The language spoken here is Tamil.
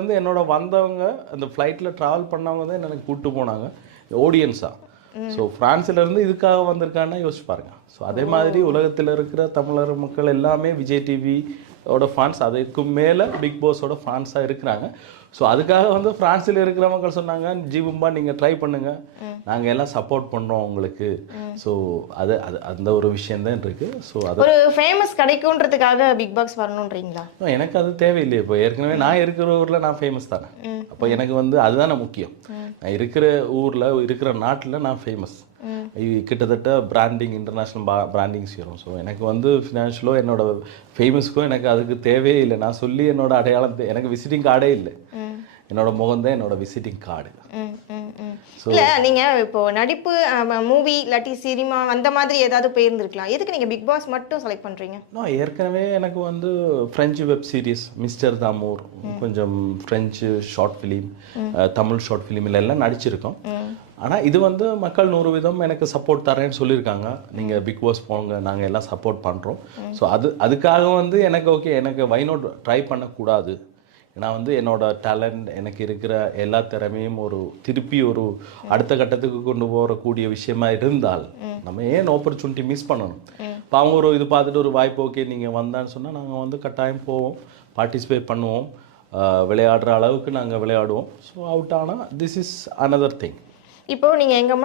வந்து என்னோட வந்தவங்க அந்த ஃப்ளைட்டில் ட்ராவல் பண்ணவங்க தான் எனக்கு கூப்பிட்டு போனாங்க ஆடியன்ஸாக. ஸோ ஃப்ரான்ஸ்லேருந்து இதுக்காக வந்திருக்கான்னா யோசிச்சு பாருங்க. ஸோ அதே மாதிரி உலகத்தில் இருக்கிற தமிழர் மக்கள் எல்லாமே விஜய் டிவியோட ஃபேன்ஸ், அதுக்கு மேலே பிக் பாஸோட ஃபேன்ஸாக இருக்கிறாங்க. ஸோ அதுக்காக வந்து ஃப்ரான்ஸில் இருக்கிற மக்கள் சொன்னாங்க, ஜீவம்பா நீங்கள் ட்ரை பண்ணுங்கள், நாங்கள் எல்லாம் சப்போர்ட் பண்ணுறோம் உங்களுக்கு. ஸோ அது அது அந்த ஒரு விஷயந்தான் இருக்குது. ஸோ அது ஒரு ஃபேமஸ் கிடைக்கும்ன்றதுக்காக பிக் பாஸ் வரணுன்றீங்களா? எனக்கு அது தேவையில்லையே. இப்போ ஏற்கனவே நான் இருக்கிற ஊரில் நான் ஃபேமஸ் தானே. அப்போ எனக்கு வந்து அதுதானே முக்கியம். நான் இருக்கிற ஊரில் இருக்கிற நாட்டில் நான் ஃபேமஸ். கிட்டத்தட்ட பிராண்டிங் இன்டர்நேஷ்னல் பிராண்டிங் செய்கிறோம். ஸோ எனக்கு வந்து ஃபினான்ஷியலோ என்னோட ஃபேமஸ்க்கோ எனக்கு அதுக்கு தேவையே இல்லை. நான் சொல்லி என்னோட அடையாளம் எனக்கு விசிட்டிங் கார்டே இல்லை. என்னோட முகம் தான் என்னோட விசிட்டிங் கார்டு. இல்ல நீங்க இப்போ நடிப்பு, மூவி இல்லாட்டி சினிமா அந்த மாதிரி ஏதாவது போயிருந்துருக்கலாம். எதுக்கு நீங்க பிக் பாஸ் மட்டும் செலக்ட் பண்றீங்க? நான் ஏற்கனவே எனக்கு வந்து ஃப்ரெஞ்சு வெப் சீரிஸ் மிஸ்டர் தாமூர், கொஞ்சம் French short film, Tamil short ஃபிலிமில் எல்லாம் நடிச்சிருக்கோம். ஆனால் இது வந்து மக்கள் 100% எனக்கு சப்போர்ட் தரேன்னு சொல்லியிருக்காங்க. நீங்கள் பிக் பாஸ் போங்க, நாங்கள் எல்லாம் சப்போர்ட் பண்ணுறோம். ஸோ அதுக்காக வந்து எனக்கு ஓகே, எனக்கு வை நாட் ட்ரை பண்ணக்கூடாது. ஏன்னா வந்து என்னோட டேலண்ட், எனக்கு இருக்கிற எல்லா திறமையும் திருப்பி ஒரு அடுத்த கட்டத்துக்கு கொண்டு போகக்கூடிய விஷயமா இருந்தால் நம்ம ஏன் ஆப்பர்ச்சுனிட்டி மிஸ் பண்ணணும்? இப்போ அவங்க இது பார்த்துட்டு ஒரு வாய்ப்பு ஓகே நீங்கள் வந்தான்னு சொன்னால் நாங்கள் வந்து கட்டாயம் போவோம், பார்ட்டிசிபேட் பண்ணுவோம், விளையாடுற அளவுக்கு நாங்கள் விளையாடுவோம். ஸோ அவுட் ஆனால் திஸ் இஸ் அனதர் திங். இப்போ நீங்க எங்க